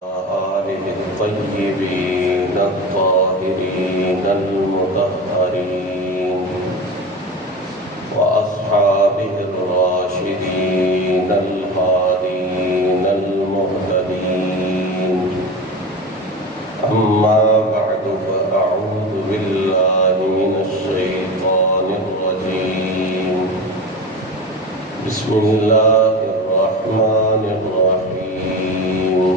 آله الطيبين الطاهرين المطهرين وأصحابه الراشدين الهادين المهتدين. أما بعد فأعوذ بالله من الشيطان الرجيم. بسم الله الرحمن الرحيم.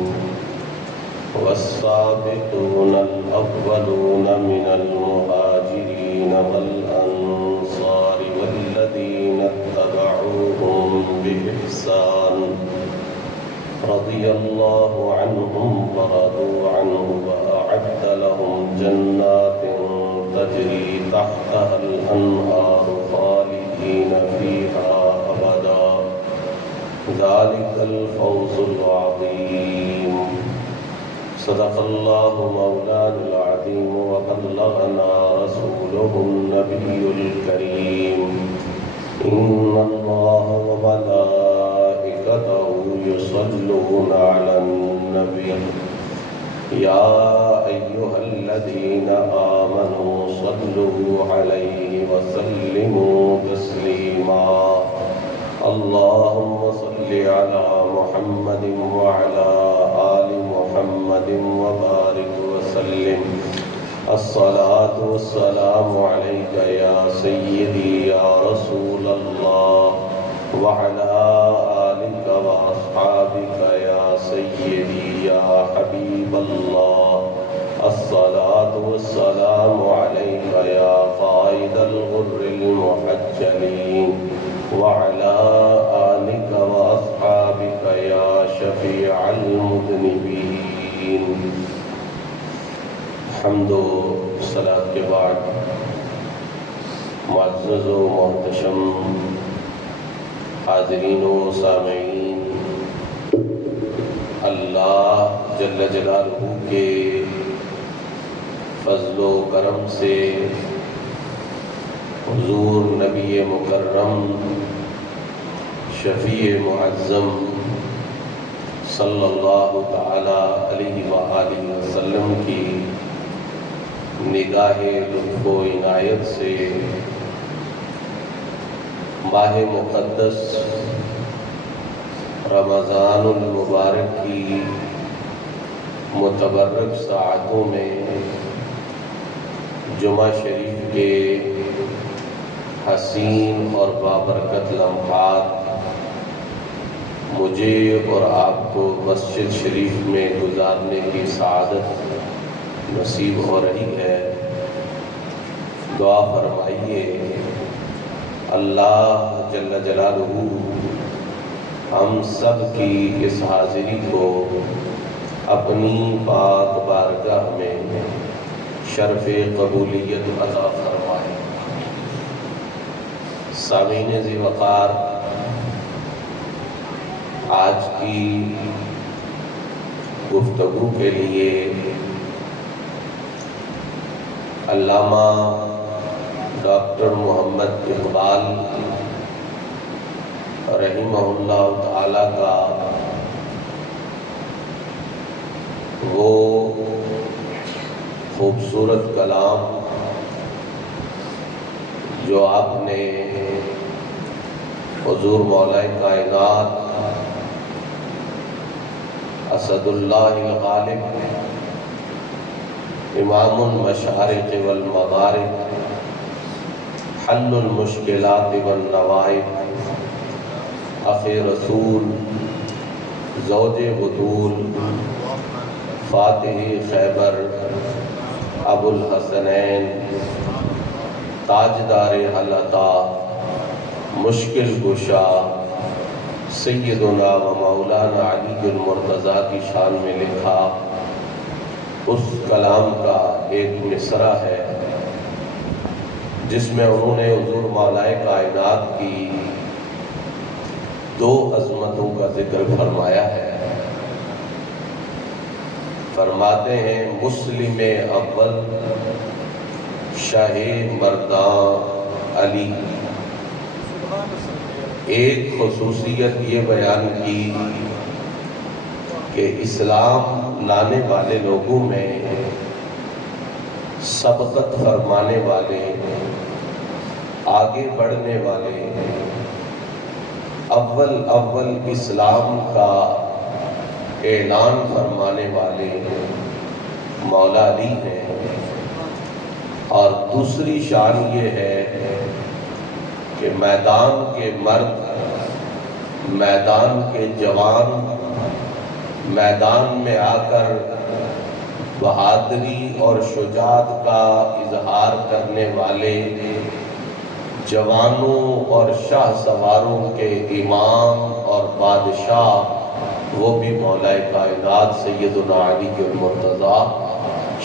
والسابقون الأولون من المهاجرين والأنصار والذين اتبعوهم بإحسان رضي الله عنهم ورضوا عنه وأعد لهم جنات تجري تحتها الأنهار خالدين فيها أبدا ذلك الفوز العظيم. صدق الله مولانا العظيم وبلغنا رسوله النبي الكريم. إن الله وملائكته يصلون على النبي يا أيها الذين آمنوا صلوا عليه وسلموا تسليما. اللهم صل على محمد وعلى آل محمد وبارك وسلم. الصلاة والسلام عليك يا سيدي يا رسول الله وعلى آلك وأصحابك يا سيدي يا حبيب الله. الصلاة والسلام عليك يا قائد الغر المحجلين وعلى آلك وأصحابك يا شفيع المذنبين. حمد و صلاة کے بعد معزز و محتشم حاضرین و سامعین، اللہ جل جلالہ کے فضل و کرم سے حضور نبی مکرم شفیع معظم صلی اللہ تعالی علیہ وآلہ وسلم کی نگاہ لطف و عنایت سے ماہ مقدس رمضان المبارک کی متبرک ساعتوں میں جمعہ شریف کے حسین اور بابرکت لمحات مجھے اور آپ کو مسجد شریف میں گزارنے کی سعادت نصیب ہو رہی ہے. دعا فرمائیے اللہ جل جلالہ ہم سب کی اس حاضری کو اپنی پاک بارگاہ میں شرف قبولیت عطا فرمائے. سامعین ذی وقار، آج کی گفتگو کے لیے علامہ ڈاکٹر محمد اقبال رحمہ اللہ تعالی کا وہ خوبصورت کلام جو آپ نے حضور مولا کائنات اسد اللہ الغالب امام المشارق والمغارب حل المشکلات والنوائب اخی رسول زوج بطول فاتح خیبر ابو الحسنین تاجدار حلتا مشکل گشا سیدنا و مولانا علی المرتضیٰ کی شان میں لکھا. اس کلام کا ایک مصرع ہے جس میں انہوں نے حضور مولا کائنات کی دو عظمتوں کا ذکر فرمایا ہے. فرماتے ہیں مسلم اول شاہ مرداں علی. ایک خصوصیت یہ بیان کی کہ اسلام لانے والے لوگوں میں سبقت فرمانے والے، آگے بڑھنے والے، اول اسلام کا اعلان فرمانے والے مولا علی ہیں، اور دوسری شان یہ ہے کہ میدان کے مرد، میدان کے جوان، میدان میں آ کر بہادری اور شجاعت کا اظہار کرنے والے جوانوں اور شاہ سواروں کے امام اور بادشاہ، وہ بھی مولا کائنات سیدنا علی المرتضیٰ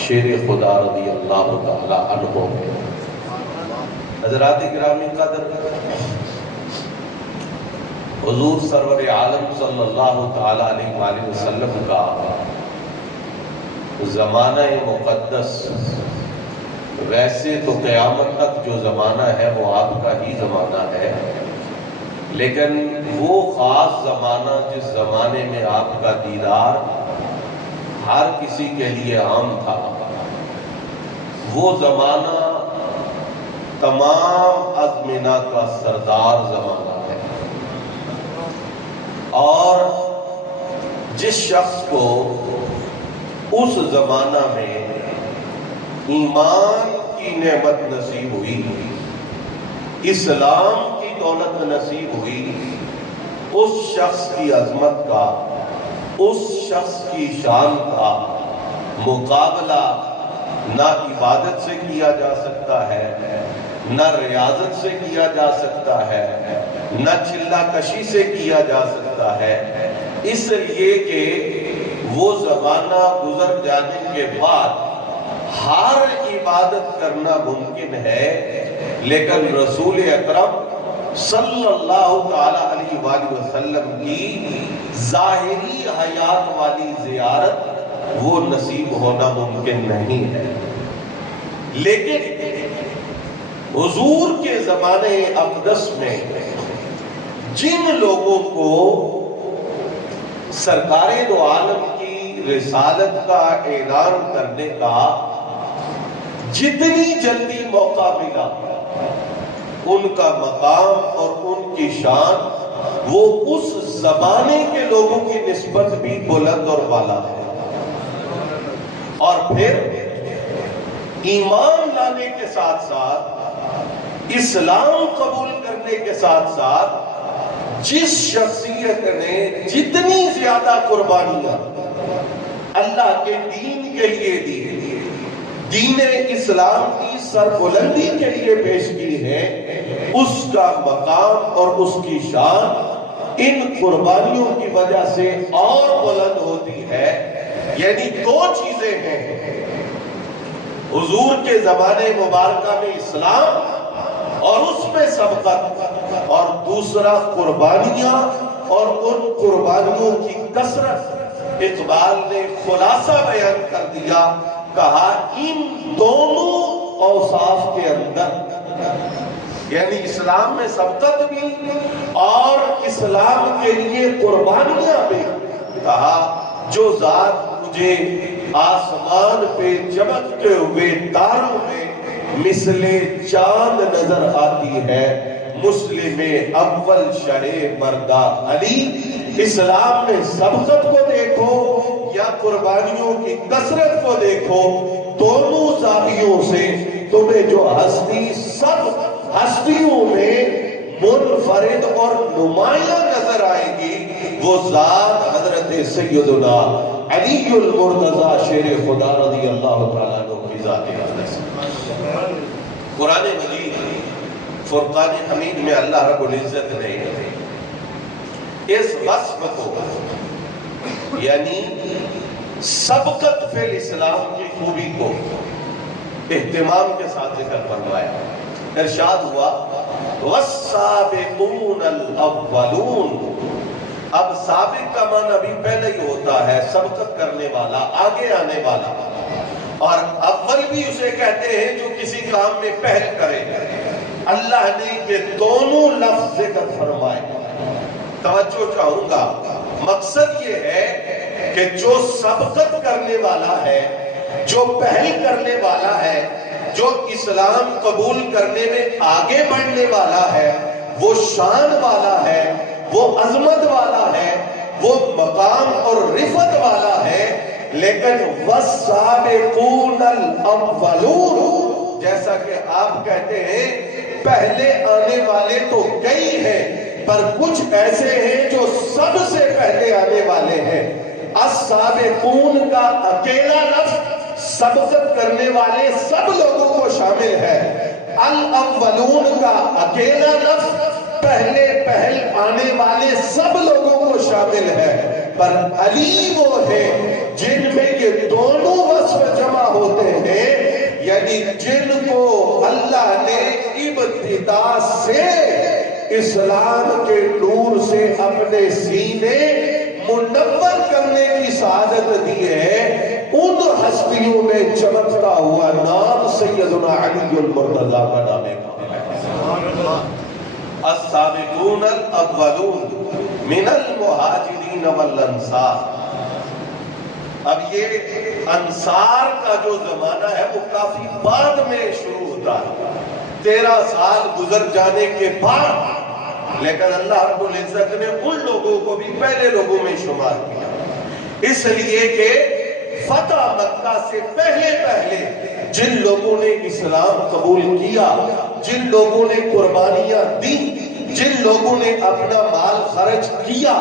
شیر خدا رضی اللہ تعالی عنہ ہیں۔ حضرات گرامی قدر، حضور سرور عالم صلی اللہ تعالی علیہ وآلہ وسلم کا زمانہ مقدس، ویسے تو قیامت تک جو زمانہ ہے وہ آپ کا ہی زمانہ ہے، لیکن وہ خاص زمانہ جس زمانے میں آپ کا دیدار ہر کسی کے لیے عام تھا، وہ زمانہ تمام ازمنہ کا سردار زمانہ ہے۔ اور جس شخص کو اس زمانہ میں ایمان کی نعمت نصیب ہوئی، اسلام کی دولت نصیب ہوئی، اس شخص کی عظمت کا، اس شخص کی شان کا مقابلہ نہ عبادت سے کیا جا سکتا ہے، نہ ریاضت سے کیا جا سکتا ہے، نہ چلہ کشی سے کیا جا سکتا ہے، اس لیے کہ وہ زمانہ گزر جانے کے بعد ہر عبادت کرنا ممکن ہے، لیکن رسول اکرم صلی اللہ تعالی علیہ وآلہ وسلم کی ظاہری حیات والی زیارت وہ نصیب ہونا ممکن نہیں ہے۔ لیکن حضور کے زمانے اقدس میں جن لوگوں کو سرکار دو عالم کی رسالت کا اعلان کرنے کا جتنی جلدی موقع ملا، ان کا مقام اور ان کی شان وہ اس زمانے کے لوگوں کی نسبت بھی بلند اور بالا ہے۔ اور پھر ایمان لانے کے ساتھ ساتھ، اسلام قبول کرنے کے ساتھ ساتھ، جس شخصیت نے جتنی زیادہ قربانیاں اللہ کے دین کے لیے دی، دین اسلام کی سربلندی کے لیے پیش کی ہے، اس کا مقام اور اس کی شان ان قربانیوں کی وجہ سے اور بلند ہوتی ہے۔ یعنی دو چیزیں ہیں، حضور کے زمانے مبارکہ میں اسلام اور اس میں سبقت، اور دوسرا قربانیاں اور ان قربانیوں کی کثرت۔ اقبال نے خلاصہ بیان کر دیا، کہا ان دونوں اوصاف کے اندر، یعنی اسلام میں سبقت بھی اور اسلام کے لیے قربانیاں بھی، کہا جو ذات مجھے آسمان پہ چمکتے ہوئے تاروں میں مثل چاند نظر آتی ہے، مسلم اول شہ مردہ علی۔ اسلام میں سبقت کو دیکھو یا قربانیوں کی کثرت کو دیکھو، دونوں زاویوں سے تمہیں جو ہستی سب ہستیوں میں منفرد اور نمایاں نظر آئے گی، وہ ذات حضرت سیدنا علی المرتضیٰ شیر خدا رضی اللہ تعالیٰ عنہ کی ذات اقدس۔ قرآن مجید فرقان حمید میں اللہ رب العزت نے اس وصف کو، یعنی سبقت فی الاسلام کی خوبی کو اہتمام کے ساتھ ذکر فرمایا۔ ارشاد ہوا والسابقون الاولون۔ اب سابق کا معنی ابھی پہلے ہی ہوتا ہے، سبقت کرنے والا، آگے آنے والا، اور اول بھی اسے کہتے ہیں جو کسی کام میں پہل کرے۔ اللہ نے یہ دونوں لفظ ذکر فرمائے۔ توجہ چاہوں گا، مقصد یہ ہے کہ جو سبقت کرنے والا ہے، جو پہل کرنے والا ہے، جو اسلام قبول کرنے میں آگے بڑھنے والا ہے، وہ شان والا ہے، وہ عظمت والا ہے، وہ مقام اور رفعت والا ہے۔ لیکن والسابقون الاولون، جیسا کہ آپ کہتے ہیں پہلے آنے والے تو کئی ہیں، پر کچھ ایسے ہیں جو سب سے پہلے آنے والے ہیں۔ السابقون کا اکیلا لفظ سبقت کرنے والے سب لوگوں کو شامل ہے، الاولون کا اکیلا لفظ پہلے پہل آنے والے سب لوگوں کو شامل ہے۔ پر علی وہ ہے جن میں یہ دونوں وصف جمع ہوتے ہیں، یعنی جن کو اللہ نے ابتدا سے اسلام کے نور سے اپنے سینے منور کرنے کی سعادت دی ہے، ان ہستیوں میں چمکتا ہوا نام سیدنا علی المرتضیٰ کا نام ہے۔ السابقون الاولون من المہاجرین والانصار۔ اب یہ انصار کا جو زمانہ ہے وہ کافی بعد میں شروع ہوتا ہے، 13 سال گزر جانے کے بعد، لیکن اللہ رب العزت نے ان لوگوں کو بھی پہلے لوگوں میں شمار کیا، اس لیے کہ فتح مکہ سے پہلے جن لوگوں نے اسلام قبول کیا، جن لوگوں نے قربانیاں دی، جن لوگوں نے اپنا مال خرچ کیا،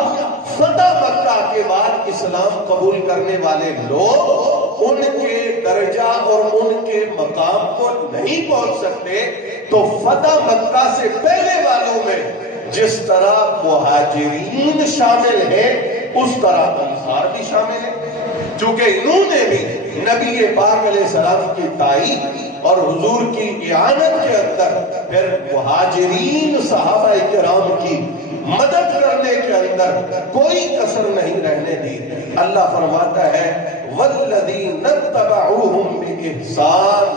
فتح مکہ کے بعد اسلام قبول کرنے والے لوگ ان کے درجہ اور ان کے مقام کو نہیں پہنچ سکتے۔ تو فتح مکہ سے پہلے والوں میں جس طرح مہاجرین شامل ہیں، اس طرح انصار بھی شامل ہیں، چونکہ انہوں نے بھی نبی پاک علیہ السلام کی تائید اور حضور کی اعانت کے اندر پھر مہاجرین صحابہ کرام کی مدد کرنے کے اندر کوئی کسر نہیں رہنے دی۔ اللہ فرماتا ہے وَالَّذِينَ اتَّبَعُوهُمْ بِإِحْسَانٍ،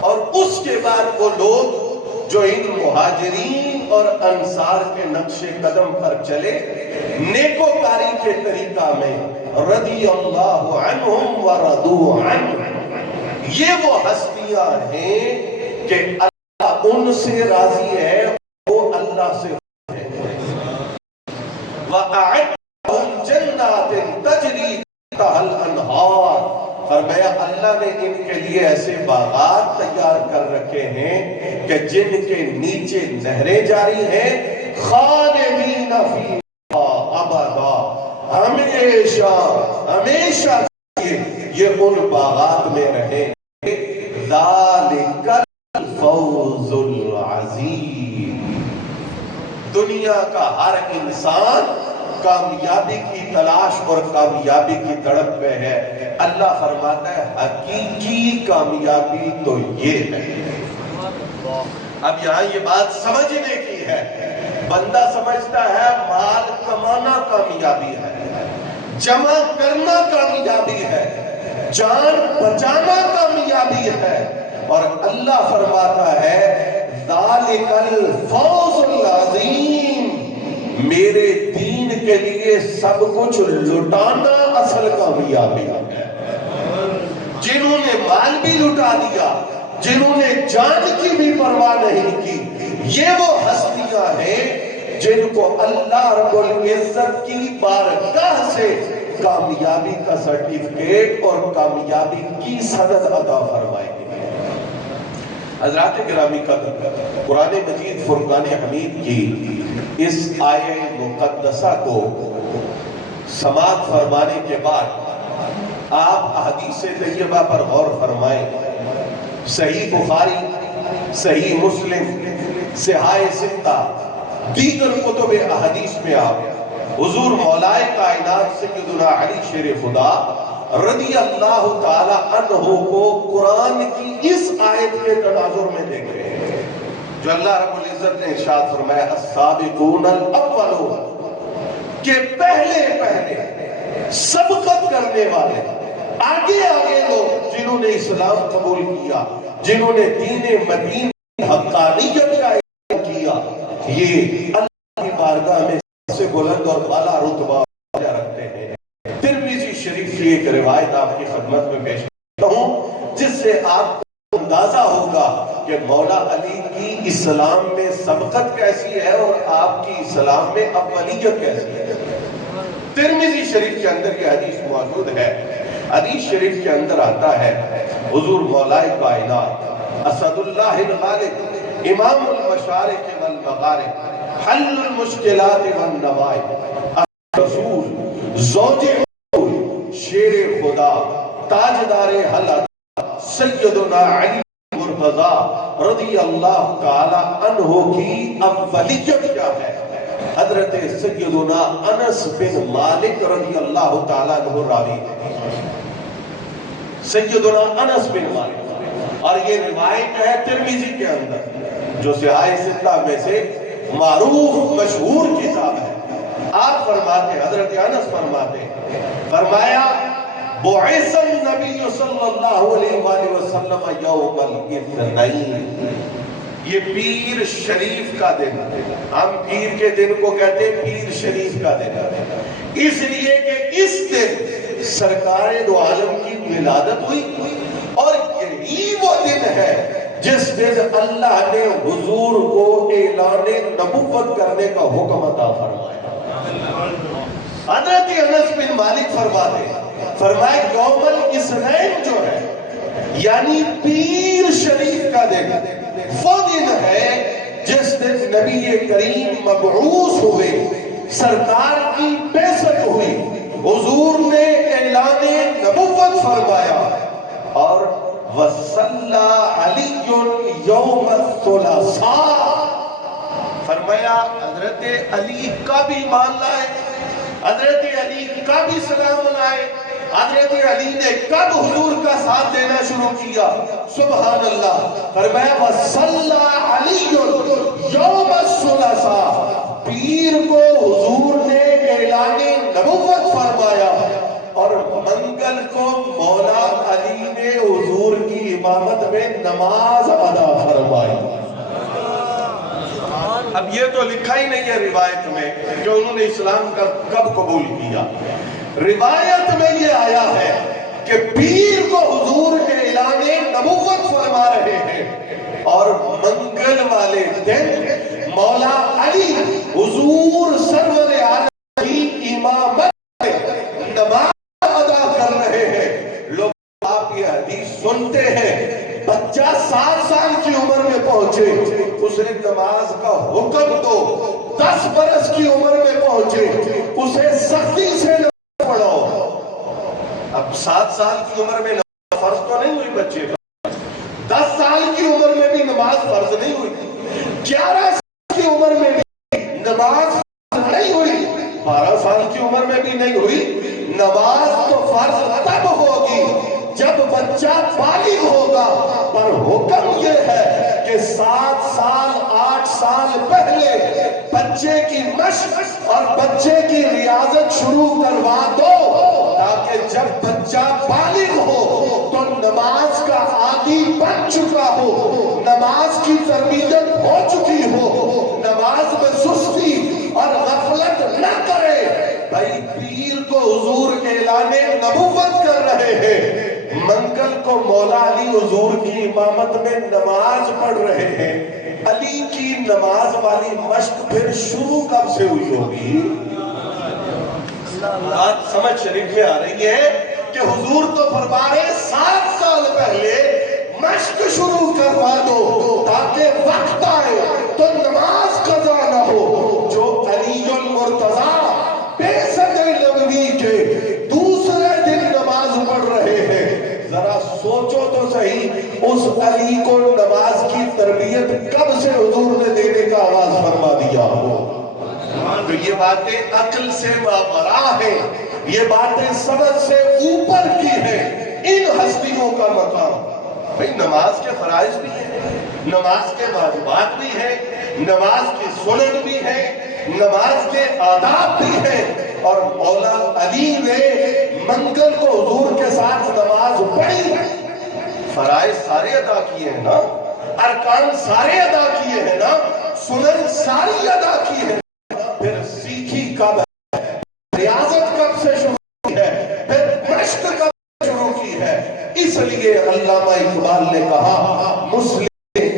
اور اس کے بعد وہ لوگ جو ان مہاجرین اور انصار کے نقش قدم پر چلے نیکوکاری کے طریقہ میں، رضی اللہ عنہم ورضوا عنہ، یہ وہ ہستیاں ہیں کہ اللہ ان سے راضی ہے، وہ اللہ سے راضی ہے۔ وَأَعَدَّ لَهُمْ جَنَّاتٍ تَجْرِي تَحْتَهَا الْأَنْهَارُ، فرمایا اللہ نے ان کے لیے ایسے باغات تیار کر رکھے ہیں کہ جن کے نیچے نہریں جاری ہیں، خالدین فیہا ابدا، ہمیشہ ہمیشہ یہ ان باغات میں رہیں۔ ذالک الفوز العظیم، دنیا کا ہر انسان کامیابی کی تلاش اور کامیابی کی تڑپ پہ ہے، اللہ فرماتا ہے حقیقی کامیابی تو یہ ہے۔ اب یہاں یہ بات سمجھنے کی ہے، بندہ سمجھتا ہے مال کمانا کامیابی ہے، جمع کرنا کامیابی ہے، جان بچانا کامیابی ہے، اور اللہ فرماتا ہے ذالک الفوز العظیم، میرے دین کے لیے سب کچھ لٹانا اصل کامیابی ہے۔ جنہوں نے مال بھی لٹا دیا، جنہوں نے جان کی بھی پرواہ نہیں کی، یہ وہ ہستیاں ہیں جن کو اللہ رب العزت کی بارگاہ سے کامیابی کا سرٹیفکیٹ اور کامیابی کی سند عطا فرمائے گی۔ حضرات گرامی قدر، قرآن مجید فرقان حمید کی اس آیہ مقدسہ کو سماعت فرمانے کے بعد آپ احادیث طیبہ پر غور فرمائیں۔ صحیح بخاری، صحیح مسلم، صحاح ستہ، دیگر کتب احادیث میں آپ حضور مولا کائنات سیدنا علی شیر خدا رضی اللہ تعالی عنہ کو قرآن کی اس آیت کے تناظر میں دیکھ رہے ہیں، جو اللہ رب العزت نے ارشاد فرمایا السابقون الاولون، کہ پہلے سبقت کرنے والے آگے لوگ جنہوں نے اسلام قبول کیا، جنہوں نے دین مدین حقانیت کا اعلان کیا، یہ اللہ کی بارگاہ میں سب سے بلند اور بالا رتبہ رکھتے ہیں۔ ترمذی روایت آپ کی خدمت میں پیش کرتا ہوں جس سے آپ کو اندازہ ہوگا کہ مولا علی کی اسلام میں سبقت کیسی ہے اور آپ کی اسلام میں اولیت کیسی ہے۔ ترمذی شریف کے اندر یہ حدیث موجود ہے۔ حدیث شریف کے اندر آتا ہے حضور مولا کائنات اسد اللہ الغالب امام المشارق والمغارب حل المشکلات والنوائب رسول زوج شیر خدا تاجدار حلت سیدنا علی مرتضی رضی اللہ تعالی عنہ کی اولیت کیا ہے؟ حضرت سیدنا انس بن مالک رضی اللہ تعالی عنہ راوی ہے۔ سیدنا انس بن مالک، اور یہ روایت ہے ترمذی کے اندر جو صحاح ستہ میں سے معروف مشہور کتاب ہے۔ آپ فرماتے حضرت انس فرمایا بعث النبی صلی اللہ علیہ وآلہ وسلم یوم الاثنین، یہ پیر شریف کا دن، ہم پیر کے دن کو کہتے ہیں پیر شریف کا دن، اس لیے کہ اس دن سرکار دو عالم کی ولادت ہوئی، اور یہی وہ دن ہے جس دن اللہ نے حضور کو اعلان نبوت کرنے کا حکم عطا فرمایا۔ حضرت انس بن مالک فرمائے یوم الاثنین جو ہے یعنی پیر شریف کا دن وہ دن ہے جس دن نبی کریم مبعوث ہوئے، سرکار کی بعثت ہوئی، حضور نے اعلان نبوت فرمایا، اور وصلی علی یوم الثلاثاء، فرمایا حضرت علی کا بھی ایمان لائے، حضرت علی کا بھی سلام لائے، حضرت علی نے کب حضور کا ساتھ دینا شروع کیا؟ سبحان اللہ، فرمایا وصلی علی یوم الثلاثاء، پیر کو حضور نے اعلان نبوت فرمایا، اور منگل کو مولا علی نے حضور کی امامت میں نماز ادا فرمائی۔ اب یہ تو لکھا ہی نہیں ہے روایت میں کہ انہوں نے اسلام کب قبول کیا، روایت میں یہ آیا ہے کہ پیر کو حضور کے اعلان نبوت فرما رہے ہیں، اور منگل والے دن مولا علی حضور سرور عالم کی امامت میں نماز ادا کر رہے ہیں۔ لوگ آپ یہ حدیث سنتے ہیں، بچہ 7 سال کی عمر میں پہنچے اسے نماز کا حکم دو، 10 برس کی عمر میں پہنچے اسے سختی سے نماز پڑھو۔ اب 7 سال کی عمر میں نماز فرض تو نہیں ہوئی بچے کا، 10 سال کی عمر میں بھی نماز فرض نہیں ہوئی، 11 سال کی عمر میں بھی نماز فرض نہیں ہوئی، 12 سال کی عمر میں بھی نہیں ہوئی۔ نماز تو فرض تب ہوگی جب بچہ بالغ ہوگا، پر حکم یہ ہے کہ 7 سال 8 سال پہلے بچے کی مشق اور بچے کی ریاضت شروع کروا دو، تاکہ جب بچہ بالغ ہو تو نماز کا عادی بن چکا ہو، نماز کی تربیت ہو چکی ہو، نماز میں سستی اور غفلت نہ کرے۔ بھائی پیر کو حضور اعلان نبوت کر رہے ہیں، منگل کو مولا علی حضور کی امامت میں نماز پڑھ رہے ہیں، علی کی نماز والی مشق پھر شروع کب سے ہوئی ہوگی؟ بات سمجھ شریف میں آ رہی ہے کہ حضور تو فرما رہے 7 سال پہلے مشق شروع کروا دو تاکہ وقت آئے تو نماز قضا نہ ہو۔ جو علی المرتضی بعثت نبوی کے دوسرے دن نماز پڑھ رہے ہیں، ذرا سوچو تو صحیح اس علی کو نماز کی تربیت کب سے حضور نے دینے کا آغاز فرما دیا ہو؟ تو یہ باتیں عقل سے ماورا ہیں، یہ باتیں سمجھ سے اوپر کی ہیں۔ ان ہستیوں کا مقام بھئی نماز کے فرائض بھی ہیں، نماز کے واجبات بھی ہیں، نماز کی سنن بھی ہیں، نماز کے آداب بھی ہیں، اور مولا علی نے منگل کو حضور کے ساتھ نماز پڑھی، فرائض سارے ادا کیے ہیں نا، ارکان سارے ادا کیے ہیں نا، سنن ساری ادا کی ہے، پھر سیکھی کب ہے، ریاضت کب سے شروع ہے، پھر مشق کب ہے. اس لیے علامہ اقبال نے کہا مسلم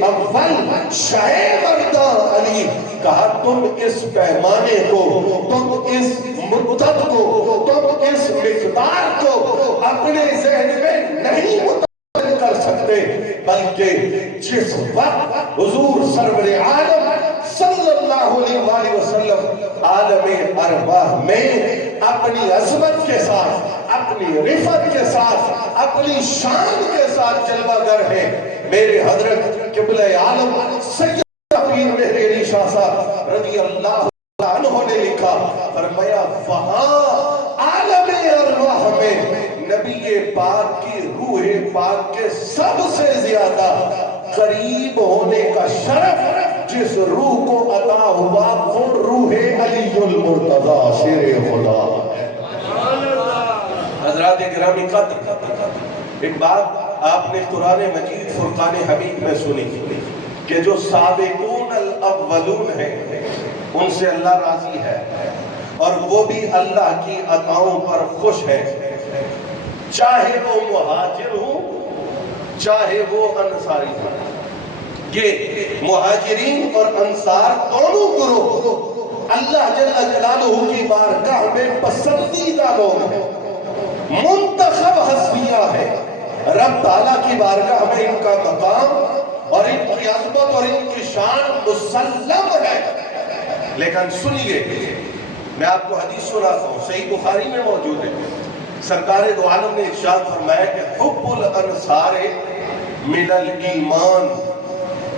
اول شہ مردہ علی، کہا تم اس پیمانے کو، تم اس مدت کو، تم اس مقدار کو اپنے ذہن میں نہیں متعین کر سکتے، بلکہ جس وقت حضور سرور عالم صلی اللہ علیہ وآلہ وسلم عالم ارواح میں اپنی عظمت کے ساتھ، اپنی رفعت کے ساتھ، اپنی شان کے ساتھ جلوہ گر ہے، میرے حضرت قبلہ عالم سید پیر مہر علی شاہ صاحب رضی اللہ عنہ نے لکھا، فرمایا وہاں عالم ارواح میں نبی پاک کی روح پاک کے سب سے زیادہ قریب ہونے کا شرف جس روح کو عطا ہوا وہ روح علی المرتضی شیر خدا ہے. حضرات گرامی قدر، ایک بات آپ نے قرآن مجید فرقان حمید میں سنی کہ جو سابقون الاولون ہیں ان سے اللہ راضی ہے اور وہ بھی اللہ کی عطاؤں پر خوش ہے، چاہے وہ مہاجر ہوں چاہے وہ انصاری ہوں. یہ مہاجرین اور انصار دونوں گروہ اللہ جل جلالہ کی بارگاہ میں پسندیدہ لوگ ہیں، منتخب ہستیاں ہیں. رب تعالیٰ کی بارگاہ میں ان کا مقام اور ان کی عظمت اور ان کی شان مسلم ہے. لیکن سنیے، میں آپ کو حدیث سناتا ہوں، صحیح بخاری میں موجود ہے. سرکار دو عالم نے ارشاد فرمایا کہ حب الانصار من الایمان،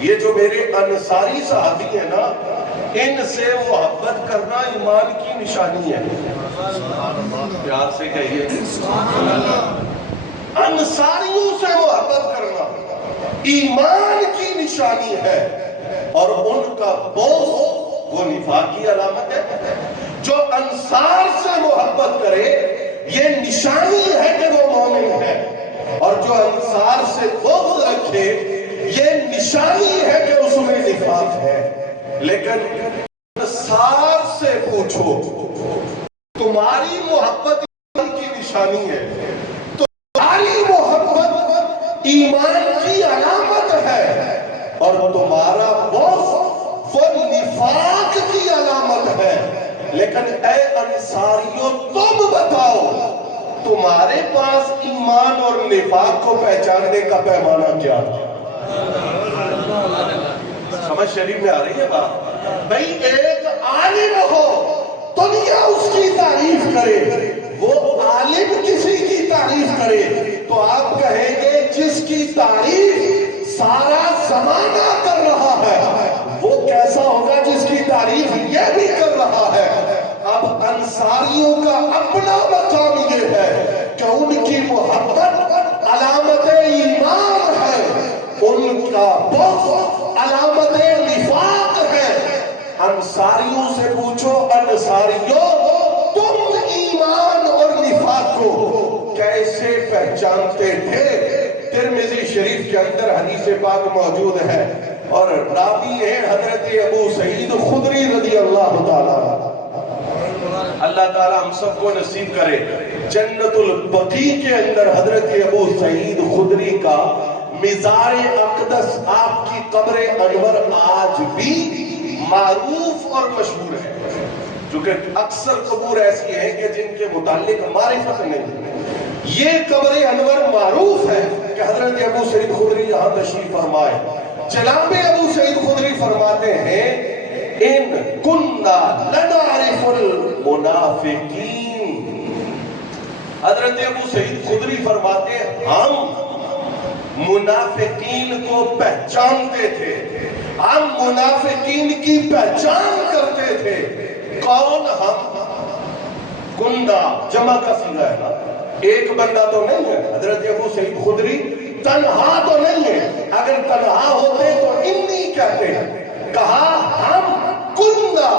یہ جو میرے انصاری صحابی ہیں نا، ان سے محبت کرنا ایمان کی نشانی ہے. پیار سے کہیے انصاریوں سے محبت کرنا ایمان کی نشانی ہے، اور ان کا بغض وہ نفاق کی علامت ہے. جو انصار سے محبت کرے یہ نشانی ہے کہ وہ مومن ہے، اور جو انصار سے بغض رکھے یہ نشانی ہے کہ اس میں نفاق ہے. لیکن انصار سے پوچھو تمہاری محبت ایمان کی نشانی ہے، تمہاری محبت ایمان کی علامت ہے، اور تمہارا بغض وہ نفاق کی علامت ہے. لیکن اے انصاریوں تم بتاؤ تمہارے پاس ایمان اور نفاق کو پہچاننے کا پیمانہ کیا ہے؟ سمجھ شریف میں آ رہی ہے بات؟ بھئی ایک عالم ہو دنیا اس کی تعریف کرے، وہ عالم کسی کی تعریف کرے تو آپ کہیں گے جس کی تعریف سارا زمانہ کر رہا ہے وہ کیسا ہوگا جس کی تعریف یہ بھی کر رہا ہے. اب انصاریوں کا اپنا مقام یہ ہے کہ ان کی محبت علامت ایمان ہے، ان کا بغض علامت نفاق ہے. انصاریوں سے پوچھو انصاریوں تم ایمان اور نفاق کو کیسے پہچانتے تھے؟ ترمذی شریف کے اندر حدیث پاک موجود ہے اور راوی ہے حضرت ابو سعید خدری رضی اللہ تعالیٰ. اللہ تعالیٰ ہم سب کو نصیب کرے جنت البقیع کے اندر حضرت ابو سعید خدری کا مزار اقدس آپ کی قبر انور آج بھی معروف اور مشہور ہے. چونکہ اکثر قبور ایسی ہیں کہ جن کے متعلق معرفت نہیں. یہ قبر انور معروف ہے کہ حضرت ابو سعید خدری یہاں تشریف فرمائے. جناب ابو سعید خدری فرماتے ہیں ان کننا لنعرف المنافقین. حضرت ابو سعید خدری فرماتے ہیں ہم منافقین کو پہچانتے تھے، ہم منافقین کی پہچان کرتے تھے. کون ہم؟ کننا جمع کا صیغہ ہے نا، ایک بندہ تو نہیں ہے. حضرت ابو سعید خدری تنہا تو نہیں ہے، اگر تنہا ہوتے تو انی کہتے ہیں. کہا ہم کننا،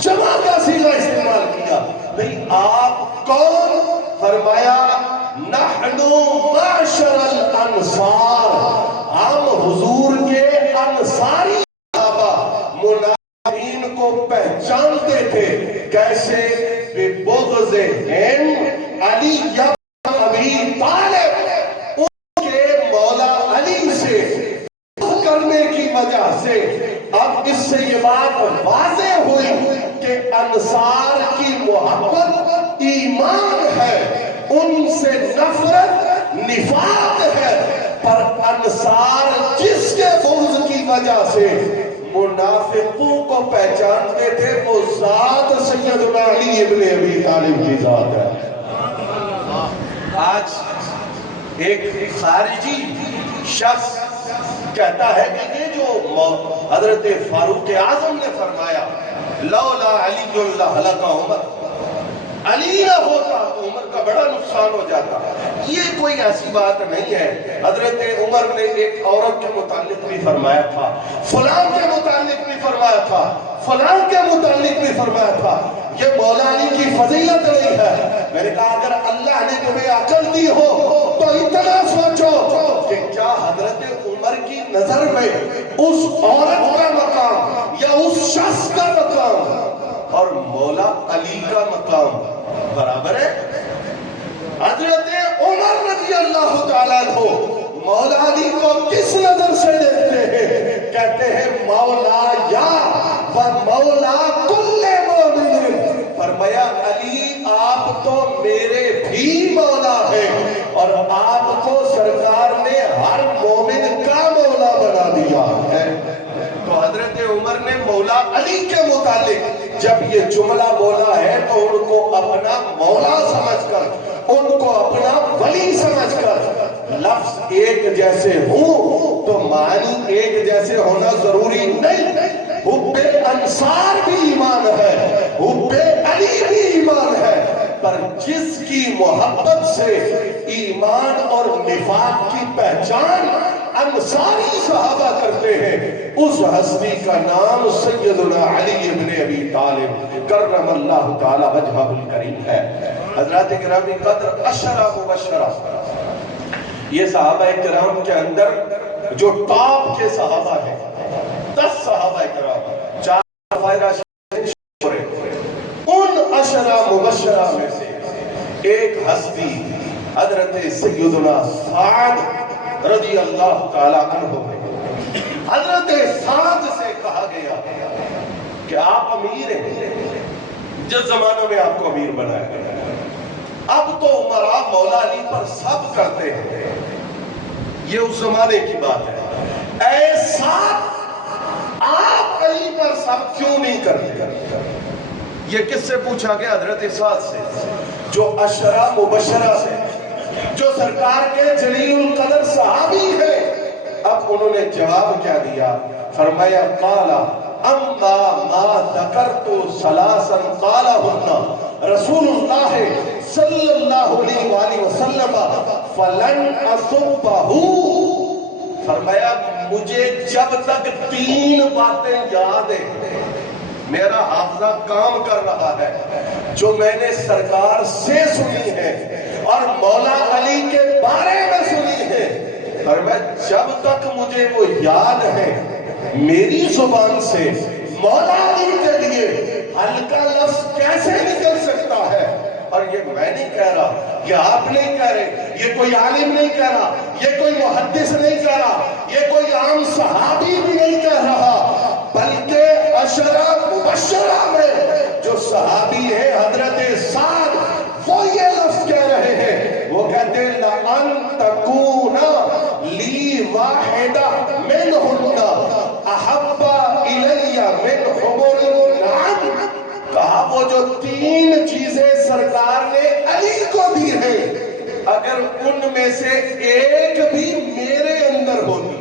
جمع کا صیغہ استعمال کیا. بھئی آپ کون؟ فرمایا نحن معشر الانصار، ہم حضور کے انصاری صحابہ منافقین کو پہچانتے تھے. کیسے؟ ببغض علی ابی طالب کرنے کی وجہ سے اب اس سے یہ بات واضح ہوئی کہ انصار کی محبت ایمان ہے، ان سے نفرت نفاق ہے، پر انصار جس کے بغض کی وجہ سے منافقوں کو پہچانتے تھے وہ ذات سیدنا علی ابن ابی طالب کی ذات ہے۔ آج ایک خارجی شخص کہتا ہے کہ یہ جو حضرت فاروق اعظم نے فرمایا لولا علی لہلک عمر، علی نہ ہوتا تو عمر کا بڑا نقصان ہو جاتا، یہ کوئی ایسی بات نہیں ہے۔ حضرت عمر نے ایک عورت کے متعلق بھی فرمایا تھا، فلاں کے متعلق بھی فرمایا تھا، فلاں کے متعلق بھی فرمایا تھا، یہ مولا علی کی فضیلت نہیں ہے۔ میں نے کہا اگر اللہ نے تمہیں عقل دی ہو تو اتنا سوچو کہ کیا حضرت عمر کی نظر میں اس عورت کا مقام یا اس شخص کا مقام اور مولا علی کا مقام برابر ہے؟ حضرت عمر رضی اللہ تعالیٰ عنہ مولا علی کو کس نظر سے دیکھتے ہیں؟ کہتے ہیں مولا یا و مولا کل مومن، فرمایا علی آپ تو میرے بھی مولا ہیں اور آپ کو سرکار نے ہر مومن کا مولا بنا دیا ہے۔ تو حضرت عمر نے مولا علی کے متعلق جب یہ جملہ بولا ہے تو ان کو اپنا مولا سمجھ کر، ان کو اپنا ولی سمجھ کر، لفظ ایک جیسے ہوں تو معنی ایک جیسے ہونا ضروری نہیں۔ حب انصار بھی ایمان ہے، حب علی بھی ایمان ہے، پر جس کی محبت سے ایمان اور نفاق کی پہچان انصاری صحابہ کرتے ہیں اس ہستی کا نام سیدنا علی ابن ابی طالب کرم اللہ تعالی وجہہ الکریم ہے۔ حضرات کرام قدر عشرہ مبشرہ، یہ صحابہ کرام کے اندر جو ٹاپ کے صحابہ ہیں 10 صحابہ کرام، 4 فائدہ ان عشرہ مبشرہ میں سے ایک ہستی حضرت سیدنا سعد رضی اللہ تعالی عنہ ہے۔ حضرت سعد سے کہا گیا کہ آپ امیر ہیں، جس زمانے میں آپ کو امیر بنایا گیا، اب تو عمرہ مولا علی پر سب کرتے ہیں، یہ اس زمانے کی بات ہے، اے سعد آپ علی پر سب کیوں نہیں کرتے؟ یہ کس سے پوچھا گیا؟ حضرت سعد سے، جو عشرہ مبشرہ سے، جو سرکار کے جلیل القدر صحابی ہیں۔ اب انہوں نے جواب کیا دیا؟ فرمایا قالا اما ما ذکرت ثلاثا قالہن رسول اللہ صلی اللہ علیہ وآلہ وسلم فلن اصبہ، فرمایا مجھے جب تک 3 باتیں یاد ہیں، میرا حافظہ کام کر رہا ہے، جو میں نے سرکار سے سنی ہے اور مولا علی کے بارے میں سنی ہے، اور میں جب تک مجھے وہ یاد ہے میری زبان سے مولا علی کے لیے ہلکا لفظ کیسے نکل سکتا ہے؟ اور یہ میں نہیں کہہ رہا، یہ آپ نہیں کہہ رہے، یہ کوئی عالم نہیں کہہ رہا، یہ کوئی محدث نہیں کہہ رہا، یہ کوئی عام صحابی بھی نہیں کہہ رہا، بلکہ عشرہ مبشرہ میں جو صحابی ہیں حضرت سعد وہ یہ لفظ کہہ رہے ہیں، وہ کہتے ہیں لَأَن تَكُونَ لِي وَاحِدَةٌ مِّنْهُنَّ أَحَبَّ إِلَيَّ مِنْ حُمُرِ النَّعَمِ، کہا وہ جو 3 چیزیں سرکار نے علی کو دی ہیں، اگر ان میں سے ایک بھی میرے اندر ہوتی،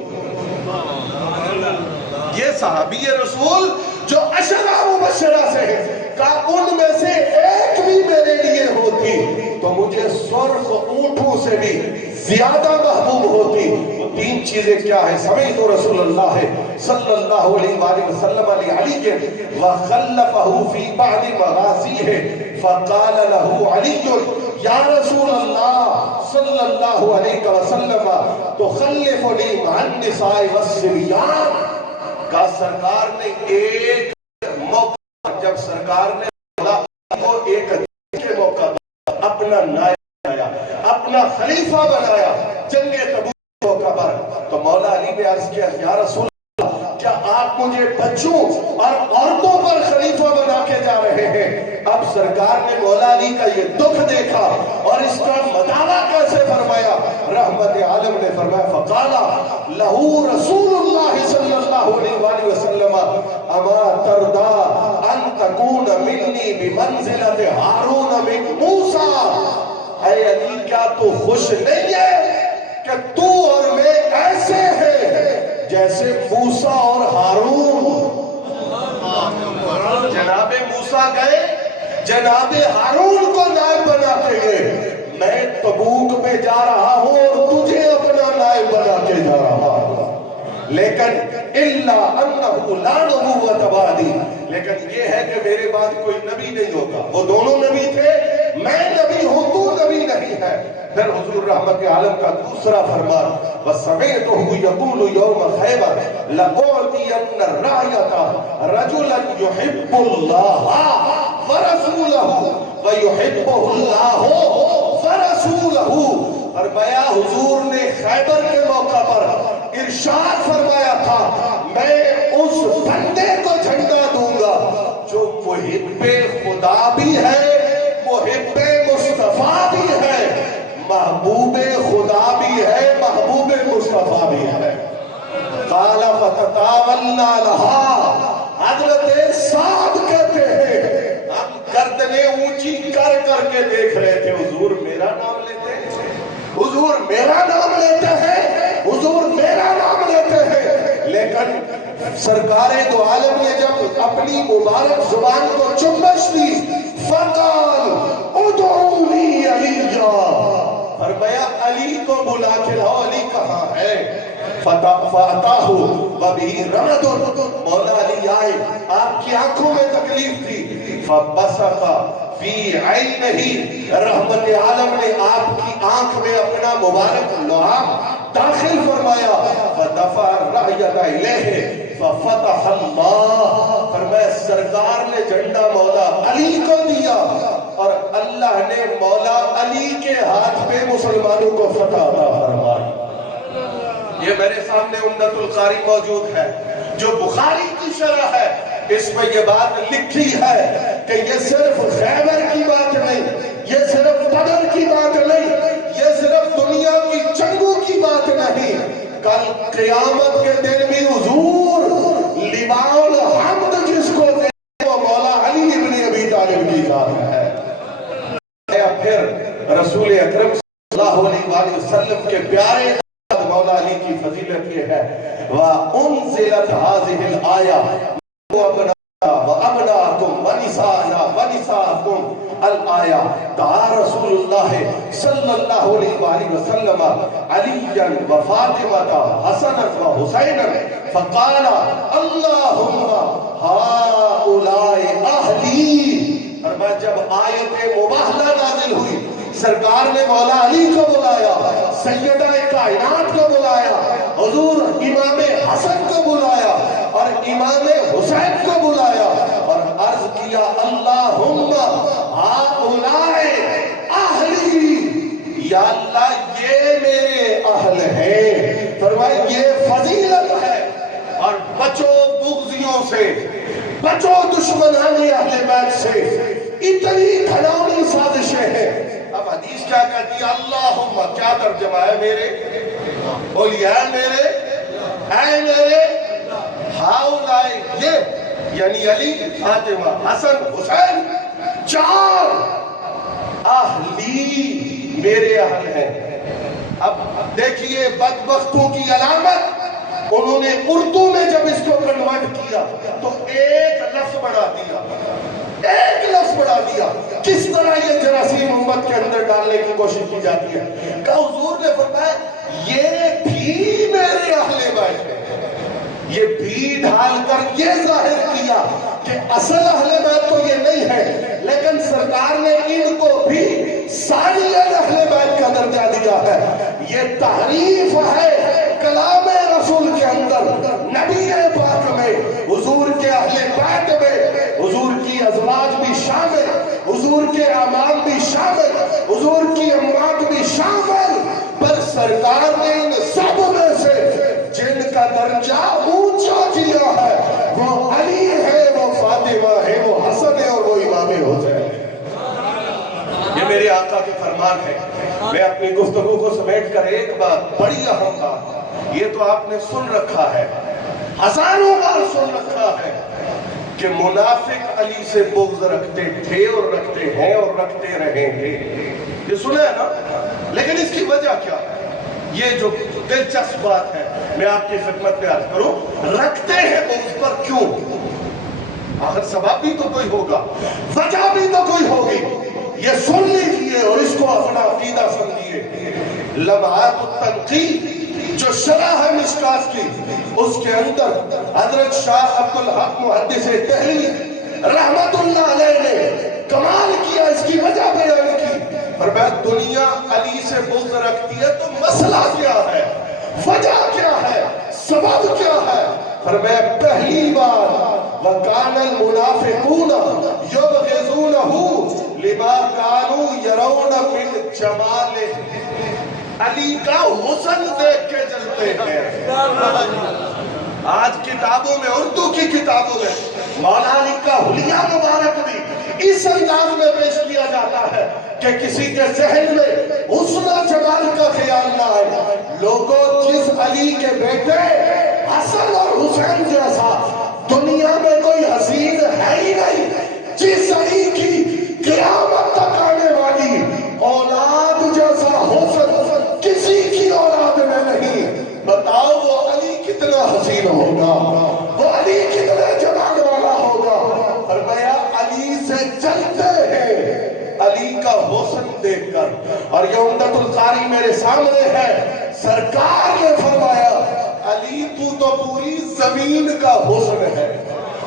یہ صحابی رسول جو عشرہ مبشرہ سے ہے، کہا ان میں سے ایک بھی میرے لیے ہوتی تو مجھے سرخ اونٹوں سے بھی زیادہ محبوب ہوتی۔ وہ 3 چیزیں کیا ہیں؟ سمعت رسول اللہ صلی اللہ علیہ وآلہ وسلم علی وخلفہ فی بعض مغازیہ فقال له علی یا رسول اللہ صلی اللہ علیہ وسلم تخلفنی مع النساء والصبیان، کہا سرکار نے ایک موقع، جب سرکار نے کو ایک کے موقع اپنا نائب بنایا، اپنا خلیفہ بنایا جنگ تبوک موقع پر، تو مولا علی نے عرض کیا یا رسول کیا آپ مجھے بچوں اور عورتوں پر خلیفہ بنا کے جا رہے ہیں؟ اب سرکار نے مولا علی کا یہ دکھ دیکھا اور اس کا مداوع کیسے فرمایا؟ رحمت عالم نے فرمایا فقالا لہو رسول اللہ صلی اللہ علیہ وآلہ وسلم اما تردا ان تکون منی بمنزلت ہارون من موسیٰ، اے علی کیا تو خوش نہیں ہے کہ تو اور میں ایسے ہیں جیسے موسیٰ اور ہارون؟ جناب موسیٰ گئے، جناب ہارون کو نائب بنا کے گئے، میں تبوک پہ جا رہا ہوں اور تجھے اپنا نائب بنا کے جا رہا ہوں، لیکن اللہ انہ لا نبوۃ بعدی، لیکن یہ ہے کہ میرے بعد کوئی نبی نہیں ہوگا۔ وہ دونوں نبی تھے، میں نبی ہوں تو نبی نہیں ہے۔ پھر حضور رحمت عالم کا دوسرا فرمان وَسَمِعْتُهُ يَقُولُ يَوْمَ خَيْبَرَ لَأُعْطِيَنَّ الرَّايَةَ رَجُلًا يُحِبُّ اللَّهَ وَرَسُولَهُ وَيُحِبُّهُ اللَّهُ وَرَسُولَهُ۔ فرمایا حضور نے خیبر کے موقع پر ارشاد فرمایا تھا میں اس بندے کو جھنڈا دوں گا جو محب خدا بھی ہے، محب مصطفیٰ بھی ہے، محبوب خدا بھی ہے، محبوب مصطفیٰ بھی ہے۔ قال فتطاولنا لها، حضرت سعد کہتے ہیں ہم گردنیں اونچی کر کر کے دیکھ رہے تھے، حضور میرا نام لیتے ہیں، حضور میرا نام لیتے ہیں، حضور میرا نام لیتے ہیں، لیکن سرکار دو عالم نے جب اپنی مبارک زبان کو چمبش دی فقال ادعونی علیہ، فرمایا علی کو بلا کے لاؤ، علی کہاں ہے؟ فَأَتَاهُ وَبِهِ رَمَدٌ، مولا علی آئے، آپ کی آنکھوں میں تکلیف تھی، فَبَسَقَ فِي عَيْنِهِ، رحمت عالم نے آپ کی آنکھ میں اپنا مبارک لعاب داخل فرمایا، فَدَفَعَ الرَّعْيَةَ إِلَيْهِ فَفَتَحَ اللَّهُ، فرمایا سرکار نے جھنڈا مولا علی کو دیا اور اللہ نے مولا علی کے ہاتھ پہ مسلمانوں کو فتح عطا فرمائی۔ یہ میرے سامنے عمدۃ القاری موجود ہے جو بخاری کی شرح ہے، اس میں یہ بات لکھی ہے کہ یہ صرف خیبر کی بات نہیں، یہ صرف بدر کی بات نہیں، یہ صرف دنیا کی جنگوں کی بات نہیں، کل قیامت کے دن بھی حضور لواء الحمد جس کو دے وہ مولا علی ابن ابی طالب کی ذات ہے۔ پھر رسول اکرم صلی اللہ علیہ وآلہ وسلم کے پیارے مولا علی کی فضیلت یہ ہے وَأُنزِلَتْ هَذِهِ الْآيَةِ وَأَبْنَاكُمْ وَنِسَاءَكُمْ الْآيَةِ دعا رسول اللہ صلی اللہ علیہ وآلہ وسلم علیاً وفاطمة حسنًا وحسینًا فقال اللہم ہؤلاء اہلی، فرمایا جب آیت مباہلہ نازل ہوئی سرکار نے مولا علی کو بلایا، سیدہ کائنات کو بلایا، حضور امام حسن کو بلایا اور امام حسین کو بلایا اور عرض کیا اللہم ہؤلاء اہلی، یا اللہ یہ میرے اہل ہیں۔ فرمایا یہ فضیلت ہے اور بچو بغضیوں سے، بچو دشمنان اہل بیت سے، اتنی گھناؤنی سازشیں ہیں۔ اب حدیث کیا کہتی ہے؟ اللہم کیا ترجمہ ہے میرے؟ بولیے اے میرے، اے میرے ہاؤلائے، یہ یعنی علی، فاطمہ، حسن، حسین، چار اہلی میرے اہل ہیں۔ اب دیکھیے بدبختوں کی علامت، انہوں نے اردو میں جب اس کو کنورٹ کیا تو ایک لفظ بڑھا دیا، ایک لفظ بڑھا دیا۔ کس طرح یہ جراثیم امت کے اندر ڈالنے کی کوشش کی جاتی ہے کہ حضور نے فرمایا یہ بھی میرے اہل بیت ہیں، یہ بھی ڈھال کر یہ ظاہر کیا کہ اصل اہل بیت تو یہ نہیں ہے، لیکن سرکار نے ان کو بھی ساری اہل بیت کا درجہ دیا ہے۔ یہ تحریف ہے کلام رسول کے اندر، نبی پاک میں حضور کے اہل بیت میں حضور کی ازواج بھی شامل، حضور کے امام بھی شامل، حضور کی اموات بھی شامل، پر سرکار نے ان سب میں سے جن کا درجہ اونچا کیا میرے آقا کے فرمان ہے. میں اپنی گفتگو کو سمیٹ کر ایک بات, بڑی اہم بات, یہ تو آپ نے سن رکھا ہے, ہزاروں بار سن رکھا ہے کہ منافق علی سے بغض رکھتے تھے اور رکھتے ہیں اور رکھتے رہیں گے. یہ سنا ہے نا, لیکن اس کی وجہ کیا ہے؟ یہ جو دلچسپ بات ہے میں آپ کی خدمت میں عرض کروں, رکھتے ہیں بغض پر کیوں؟ آخر سبب بھی تو کوئی ہوگا, وجہ بھی تو کوئی ہوگی. یہ سن لیجئے اور اس کو اپنا عقیدہ سمجھیے. لمحات التنقیح جو شرح ہے مشکات کی, اس کے اندر حضرت شاہ عبدالحق محدث دہلوی رحمت اللہ علیہ نے کمال کیا, اس کی وجہ بیان کی. فرمایا دنیا علی سے بغض رکھتی ہے تو مسئلہ کیا ہے, وجہ کیا ہے, سبب کیا ہے؟ فرمایا پہلی بار وَكَانَ الْمُنَافِقُونَ يُبْغِضُونَهُ لِمَا كَانُوا يَرَوْنَ مِنْ جَمَالِهِ, علی کا حسن دیکھ کے جلتے ہیں. آج کتابوں میں, اردو کی کتابوں میں مولا علی کا حلیہ مبارک بھی اس انداز میں پیش کیا جاتا ہے کہ کسی کے ذہن میں حسن و جمال کا خیال نہ آئے. لوگوں, جس علی کے بیٹے حسن اور حسین جیسا دنیا میں کوئی حسین ہے ہی نہیں, جس علی کی قیامت تک آنے والی اولاد جیسا حسن کسی کی اولاد میں نہیں. بتاؤ وہ علی کتنا حسین ہوگا, وہ علی کتنا جمال والا ہوگا. فرمایا علی سے چلتے ہیں علی کا حسن دیکھ کر. اور یہ عمدۃ القاری میرے سامنے ہے, سرکار نے فرمایا علی تو پوری زمین کا حسن ہے,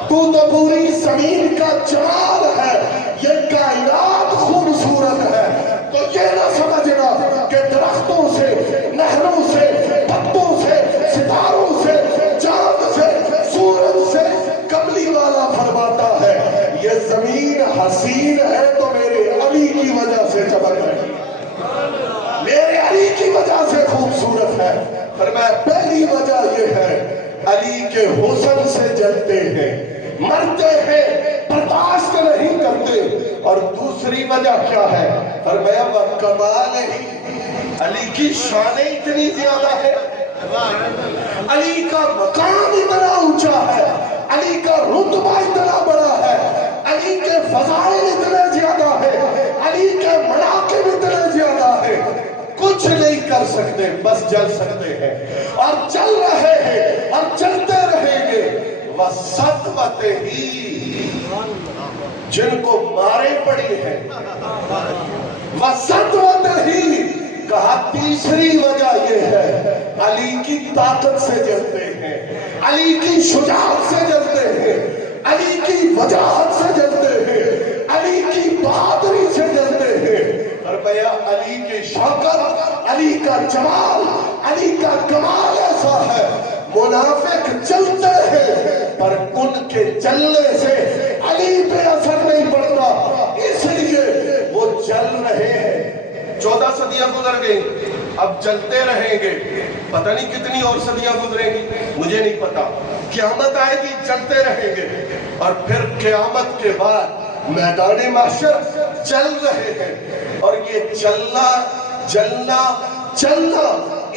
تو پوری زمین کا جمال ہے, یہ کائنات خوبصورت ہے. تو یہ نہ سمجھنا کہ درختوں سے, نہروں سے, پتوں سے, ستاروں سے, چاند سے, سورج سے کملی والا فرماتا ہے یہ زمین حسین ہے تو میرے علی کی وجہ سے چمک رہی ہے, میرے علی کی وجہ سے خوبصورت ہے. فرمایا پہلی وجہ یہ ہے علی کے حسن سے جلتے ہیں, مرتے ہیں, برداشت نہیں کرتے. اور دوسری وجہ کیا ہے؟ فرمایا وَكَمَالِهِ, علی کی شان اتنی زیادہ ہے, علی کا مقام اتنا اونچا ہے, علی کا رتبہ اتنا بڑا ہے, علی کے فضائل اتنے زیادہ ہے, علی کے مناقب اتنے زیادہ ہے, کچھ نہیں کر سکتے, بس جل سکتے ہیں اور چل رہے ہیں اور چلتے رہیں گے. وَسَطْوَتِهِ, جن کو مارے پڑی ہے. وَسَطْوَتِهِ, کہا تیسری وجہ یہ ہے علی کی طاقت سے جلتے ہیں, علی کی شجاعت سے جلتے ہیں, علی کی وجاہت سے جلتے ہیں, علی کی بہادری سے جلتے ہیں. فرمایا علی کی شوکت, علی کا جمال, علی کا کمال ایسا ہے منافق چلتے ہیں پر ان کے چلنے سے علی پہ اثر نہیں پڑتا, اس لیے وہ چل رہے ہیں. 14 صدیاں گزر گئی, اب چلتے رہیں گے, پتہ نہیں کتنی اور صدیاں گزریں گی, مجھے نہیں پتا. قیامت آئے گی, چلتے رہیں گے, اور پھر قیامت کے بعد میدان محشر چل رہے ہیں. اور یہ چلنا, جلنا, چلنا,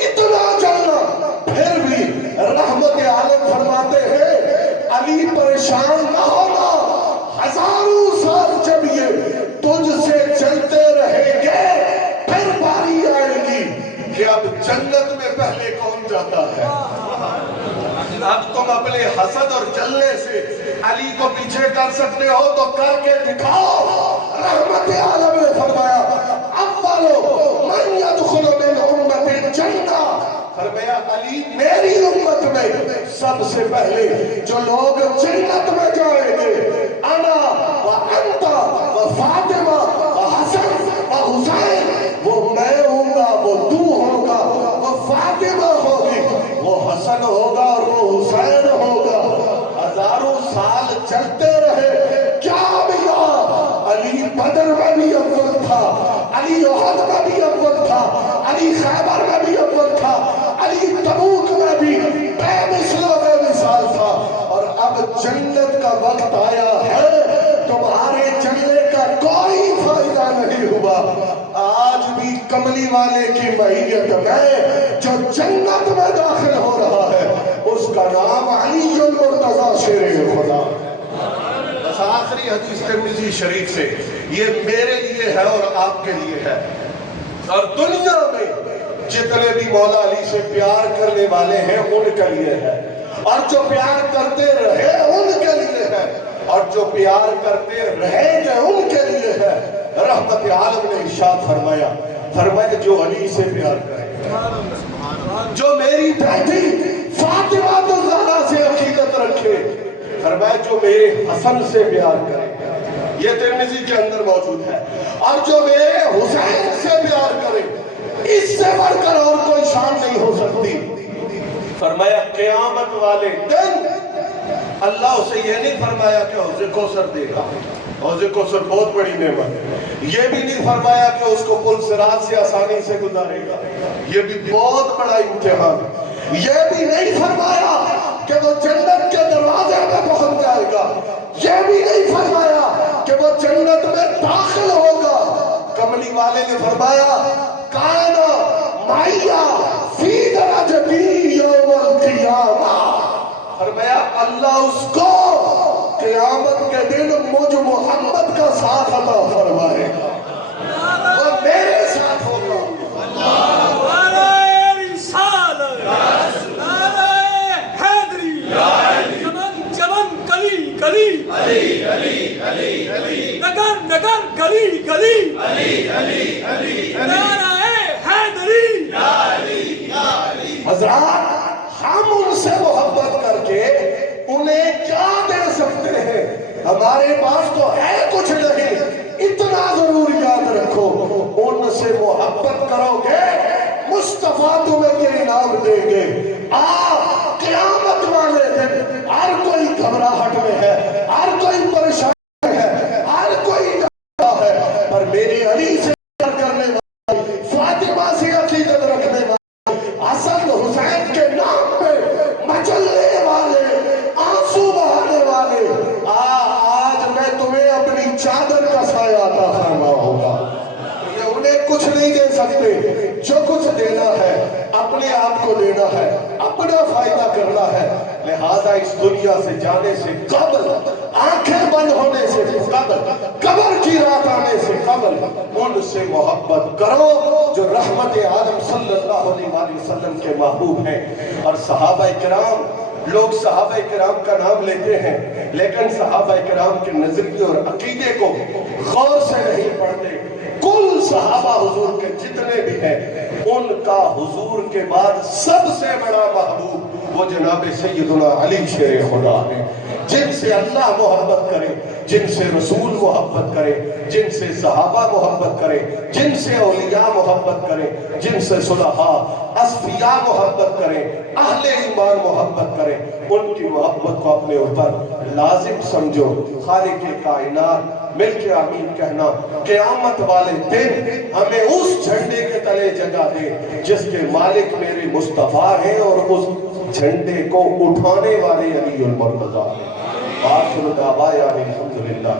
اتنا چلنا, پھر بھی رحمت عالم فرماتے ہیں علی پریشان نہ ہونا, ہزاروں سال جب یہ تجھ سے چلتے رہیں گے پھر باری آئے گی کہ اب جنت میں پہلے کون جاتا ہے. اب تم اپنے حسد اور جلنے سے علی کو پیچھے کر سکتے ہو تو کر کے دکھاؤ. رحمت عالم نے فرمایا اولو من يدخل من امت الجنہ, فرمایا علی میری امت میں سب سے پہلے جو لوگ جنت میں جائیں گے انا و انت و فاطمہ و حسن و حسین, وہ میں ہوں گا, وہ تو ہوگا, وہ فاطمہ ہوگی, وہ حسن ہوگا اور وہ حسین ہوگا. ہزاروں سال چلتے رہے, کیا بھیا علی بدر میں بھی اول تھا, علی احد میں بھی اول تھا, علی خیبر میں بھی اول تھا, علی تبوک میں بھی بے مثل و بے مثال تھا. اور اب جنت کا وقت آیا ہے, تمہارے چلنے کا کوئی فائدہ نہیں ہوا. کملی والے کی معیت میں جو جنت میں داخل ہو رہا ہے اس کا نام علی المرتضی شیر خدا۔ بس آخری حدیث ترمذی شریف سے، یہ میرے لیے ہے اور آپ کے لیے ہے، اور دنیا میں جتنے بھی مولا علی سے پیار کرنے والے ہیں ان کے لیے ہے، اور جو پیار کرتے رہے ان کے لیے ہے، اور جو پیار کرتے رہیں گے ان کے لیے ہے۔ رحمت عالم نے ارشاد فرمایا جو علی سے پیار کرے، جو میری بیٹی فاطمہ الزہرا سے عقیدت رکھے، فرمایا جو میرے حسن سے پیار کرے، یہ ترمذی کے اندر موجود ہے، اور جو میرے حسین سے پیار کرے، اس سے بڑھ کر اور کوئی شان نہیں ہو سکتی۔ فرمایا قیامت والے دن اللہ اسے یہ نہیں فرمایا کہ حوض کوثر دے گا، حوض کوثر بہت بڑی نعمت ہے، یہ بھی نہیں فرمایا کہ اس کو پل صراط سے آسانی سے گزارے گا، یہ بھی بہت بڑا امتحان ہے، یہ بھی نہیں فرمایا کہ وہ جنت کے دروازے میں پہنچ جائے گا، یہ بھی نہیں فرمایا کہ وہ جنت میں داخل ہوگا۔ کملی والے نے فرمایا کانا مائیا فی درجتی یوم القیامہ، فرمایا اللہ اس کو قیامت کے دن مجھ محمد کا ساتھ عطا فرمائے گا، وہ میرے ساتھ ہوگا۔ حضرات ہم ان سے محبت کر کے انہیں کیا دے سکتے ہیں؟ ہمارے پاس تو ہے کچھ نہیں، اتنا ضرور یاد رکھو ان سے محبت کرو گے مصطفیٰ تمہیں یہ انعام دیں گے۔ آپ قیامت والے دن ہر کوئی گھبراہٹ میں ہے، ہر کوئی پریشان ہے، ہر کوئی ڈرا ہے، پر میرے علی سے پیار کرنے والے، فاطمہ سے عقیدت رکھنے والے، حسن حسین کے نام پہ مچلنے والے، آنسو بہانے والے، آج میں تمہیں اپنی چادر کا سایہ عطا فرما ہوگا۔ یہ انہیں کچھ نہیں دے سکتے، جو کچھ دینا ہے اپنے آپ کو دینا ہے، اپنا فائدہ کرنا ہے، لہذا اس دنیا سے جانے سے قبل، آنکھیں بند ہونے سے قبل، قبر کی رات آنے سے قبل ان سے محبت کرو جو رحمت عالم صلی اللہ علیہ وسلم کے محبوب ہیں۔ اور صحابہ کرام، لوگ صحابہ کرام کا نام لیتے ہیں لیکن صحابہ کرام کے نظریے اور عقیدے کو غور سے نہیں پڑھتے۔ کل صحابہ حضور کے جتنے بھی ہیں ان کا حضور کے بعد سب سے بڑا محبوب وہ جناب سیدنا علی شیر خدا ہے، جن سے اللہ محبت کرے، جن سے رسول محبت کرے، جن سے صحابہ محبت کرے، جن سے اولیاء محبت کرے، جن سے صلحاء اصفیاء محبت کرے، اہل ایمان محبت کرے، ان کی محبت کو اپنے اوپر لازم سمجھو۔ خالق کائنات مل کے آمین کہنا۔ قیامت والے دن ہمیں اس جھنڈے کے تلے جگہ دے جس کے مالک میرے مصطفیٰ ہیں اور اس جھنڈے کو اٹھانے والے علی المرتضیٰ ہیں۔ آخر دعوانا الحمدللہ۔